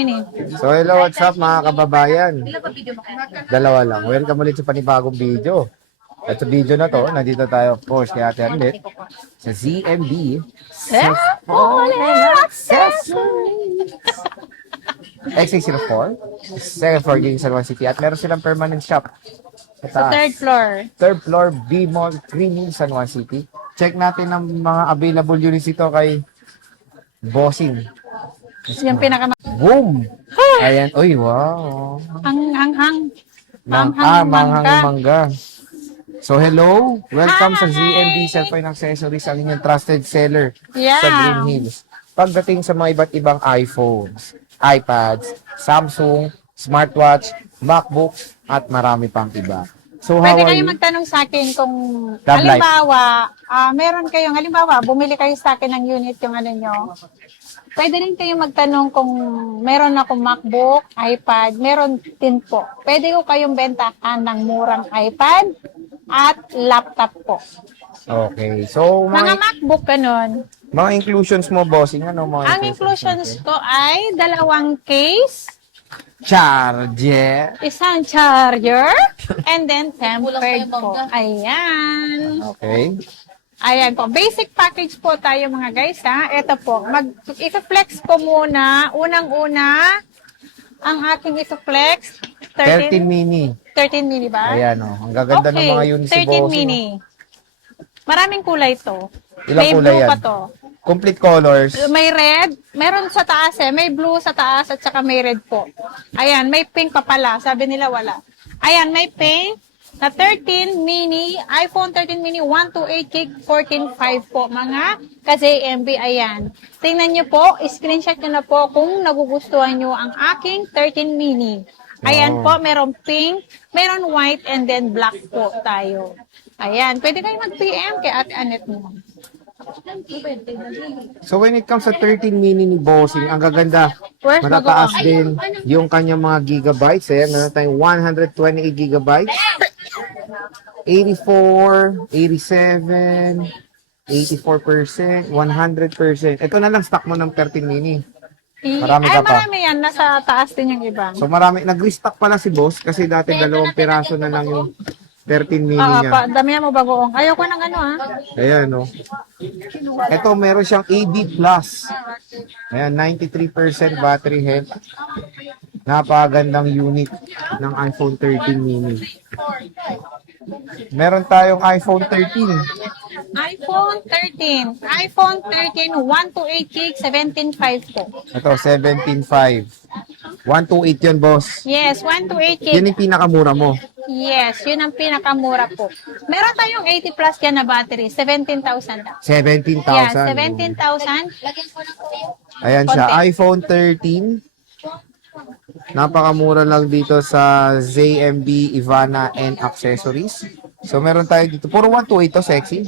mini. So hello, what's up mga kababayan? Dalawa lang. Welcome ulit sa panibagong video. At sa video na to, nandito tayo of course kay Ate Arlet sa ZMB Cellphone Accessories X604 second floor din sa San Juan City at meron silang permanent shop Sa third floor. Third floor, B-Mall, Green San Juan City. Check natin ang mga available units ito kay Bossing. Yung pinaka Boom! Ayan. Uy, wow. hang. Manghang mangga. So, hello. Welcome sa ZMB Cellphone Accessories, ang inyong trusted seller sa Green Hills. Pagdating sa mga iba't ibang iPhones, iPads, Samsung, smartwatch, MacBooks, at marami pang iba. So, Pwede how are kayo you? magtanong sa akin kung Love life. halimbawa, bumili kayo sa akin ng unit yung ano nyo. Pwede rin kayo magtanong kung meron akong MacBook, iPad, meron din po. Pwede ko kayong bentahan ng murang iPad at laptop po. Okay. So, Mga MacBook, ganun. mga inclusions mo, bossing, ano mga Ang inclusions ko ay 2 case, Charger. isang charger, and then tempered po. Ayan. Okay. Ayan po. Basic package po tayo mga guys ha. Ito po. I-flex ko muna. Unang-una, ang aking i-flex. 13 mini. 13 mini ba? Ayan, oh. Ang gaganda ng mga units si 13 bossing. mini. Maraming kulay to. Ilang May kulay blue yan? pa to. Complete colors. May red. Meron sa taas May blue sa taas at saka may red po. Ayan. May pink pa pala. Sabi nila wala. Ayan. May pink na 13 mini, iPhone 13 mini, 128 gig, 14.5 po, mga ka-JMB, ayan. Tingnan nyo po, screenshot nyo na po kung nagugustuhan nyo ang aking 13 mini. Ayan po, meron pink, meron white, and then black po tayo. Ayan, pwede kayo mag-PM kay Ate Anet mo. So when it comes sa 13 mini ni bossing, ang gaganda. Where's Matataas bagoong? din yung kanyang mga gigabytes. Ayan, meron tayong 128 gigabytes. 84, 87, 84%, 100%. Ito na lang stock mo ng 13 mini. Marami ka pa. Marami yan. Nasa taas din yung iba. So marami, nag-restock pala si boss kasi dati 2 piraso na lang yung 13 mini Oo, niya. damihan mo bagoong. Ayoko ng ano ha. Ayan, no. Ito, meron siyang AB+. Ayan, 93% battery health. Napakagandang unit ng iPhone 13 mini. Meron tayong iPhone 13. iPhone 13. iPhone 13, 128 gig, 17.5 po. Ito, 17.5. 128 yun, boss. Yes, 128 gig. Yun yung pinakamura mo. Yes, yun ang pinakamura po. Meron tayong 80 plus yan na battery, 17,000 lang. 17,000. Yeah, 17,000. Ayan siya, iPhone 13. Napakamura lang dito sa ZMB, Ivana, and Accessories. So, meron tayo dito. Puro 128 to, sexy.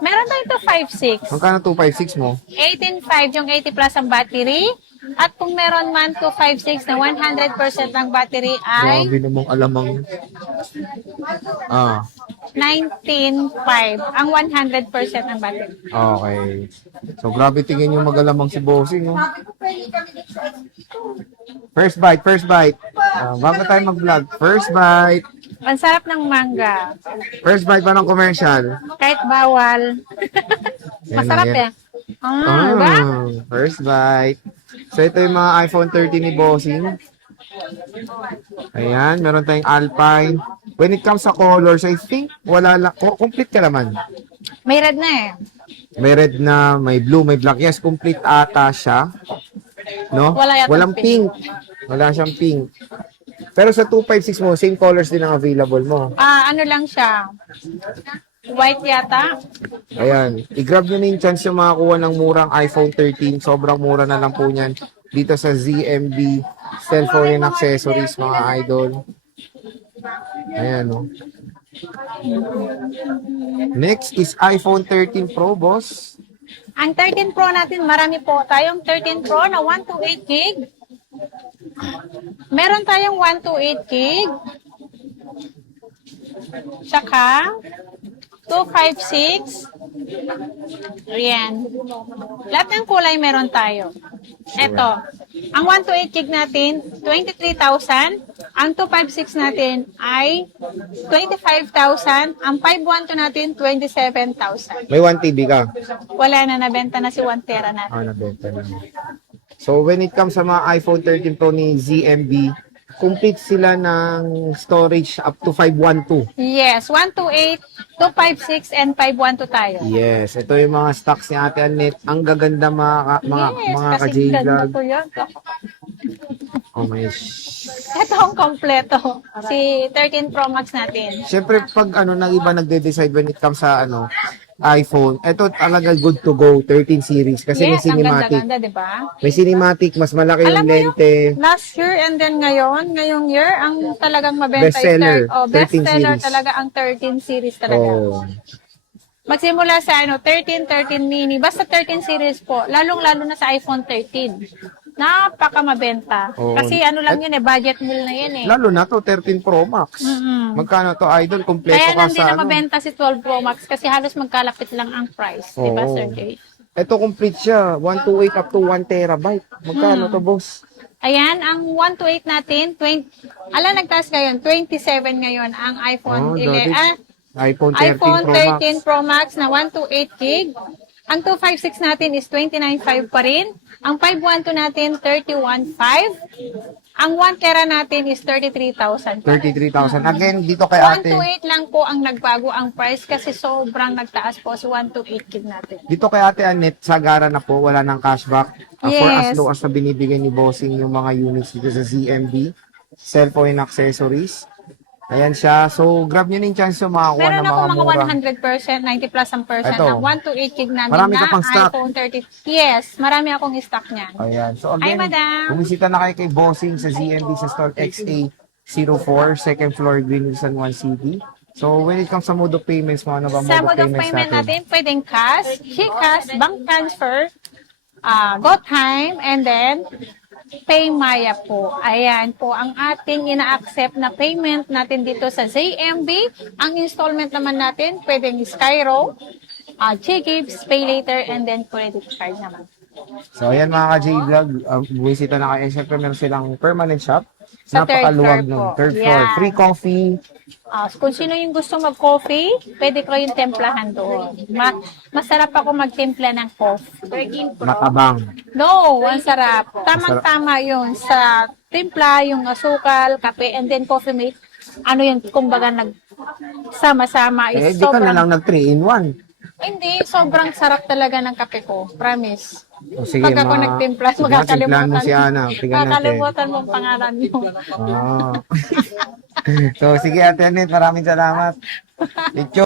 Meron tayong to 5.6. Magkano 256 mo? 18.5 yung 80 plus ang battery. At kung meron man to 5.6 na 100% ang battery ay Grabe namang alamang. 19.5 ang 100% ang battery. Okay. So, grabe tingin yung magalamang si Bossing. Oh. First bite, first bite. Bago tayo mag-vlog, first bite. Ang sarap ng mangga. First bite pa ng commercial. Kahit bawal. Masarap Yan. eh. Diba? First bite. So, ito yung mga iPhone 13 ni Bossing. Ayan, meron tayong Alpine. When it comes sa colors, I think wala lang. Complete ka naman. May red na eh. May red na, may blue, may black. Yes, complete ata siya. No? Wala yatang Walang pink. Wala siyang pink. Pero sa 256 mo, same colors din ang available mo. Ano lang siya. White yata. Ayan. I-grab nyo na yung chance yung makakuha ng murang iPhone 13. Sobrang mura na lang po niyan. Dito sa ZMB Cellphone and Accessories, mga idol. Ayan, no? Next is iPhone 13 Pro, boss. Ang 13 Pro natin, marami po tayong 13 Pro na 128 gig. Meron tayong 128 gig. Tsaka 256 Ayan. Lahat ng kulay meron tayo. Ito. Ang 128 gig natin, 23,000. Ang 256 natin ay 25,000. Ang 512 natin, 27,000. May 1 TB ka? Wala na, nabenta na si 1 tera natin. Nabenta na. So, when it comes sa mga iPhone 13 Pro ni ZMB, complete sila ng storage up to 512. Yes, 128, 256, and 512 tayo. Yes, ito yung mga stocks ni Ate Annette. Ang gaganda mga kasi ka-J-Vlog. ganda ko yan. Oh my Ito ang kompleto. Si 13 Pro Max natin. Siyempre, pag ng iba nagde-decide when it comes sa iPhone, ito talaga good to go, 13 series. Kasi may Yes, ang cinematic. ganda-ganda, di ba? May cinematic, mas malaki Alam yung mo lente. Last year and then ngayong year, ang talagang mabenta Bestseller, is 13 bestseller series. talaga ang 13 series talaga. Oh. Magsimula sa 13 mini, basta 13 series po, lalong-lalo na sa iPhone 13. Napaka mabenta. Oo. Kasi lang yun budget meal na yan eh. Lalo na to, 13 Pro Max. Mm-mm. Magkano to, Idol? Kompleto Kaya ka hindi sa na mabenta si 12 Pro Max kasi halos magkalapit lang ang price. Di ba, Oo. Sir Jay? Ito complete siya, 128 up to 1 terabyte. Magkano to, boss? Ayan, ang 128 natin, nagtaas ngayon, 27 ngayon ang iPhone 11. iPhone 13 iPhone Pro Max. 13 Pro Max na 128 gig. Ang 256 natin is 29.5 pa rin. Ang 512 natin, 31.5. Ang 1 tera natin is 33,000. 33,000. Again, dito kay ate. 128 lang po ang nagbago ang price kasi sobrang nagtaas po sa 128 gig natin. Dito kay ate Annette, sagara na po, wala nang cashback. For as Yes. low as na binibigay ni Bossing yung mga units dito sa ZMB. Cellphone and accessories. Ayan siya. So, grab nyo na yung chance yung makakuha Meron ng ako mga mga mura. 100%, 90 plus ang percent Ito. ng 128 gig namin Marami ka na pang stock. iPhone 13. Yes, marami akong stock niyan. Ayan. So, Hi, again, madam. bumisita na kayo kay Bossing sa ZMB sa store XA04, second floor, Greenville, San Juan City. So, when it comes sa mode of payments, mga ano ba Sa mode of mode of payments payment natin? natin, pwedeng cash, GCash, bank transfer, GoTime, and then Paymaya po. Ayan po ang ating ina-accept na payment natin dito sa ZMB. Ang installment naman natin, pwedeng Skyro, G-Gives, Pay Later, and then credit card naman. So, ayan mga ka-J-Vlog, bumisita na kayo. Siyempre, meron silang permanent shop. Sa third Napakaluwag floor nun. po. Third floor. Yeah. Free coffee. Kung sino yung gusto mag-coffee, pwede ko yung templahan doon. Masarap ako magtimpla ng coffee. Matabang. No, ang sarap. Tamang-tama yun sa timpla, yung asukal, kape, and then coffee mate. Ano yun, kumbaga nagsama-sama is Di ka na sobrang... lang nag 3-in-1. Hindi, sobrang sarap talaga ng kape ko. Promise. O sige, Pag ako nagtimpla, sige, timplahan makakalimutan. mo si Ana. Tingnan natin. Makakalimutan mo ang pangalan niyo. Ah. So, sige, Ate Annette, maraming salamat. Icho.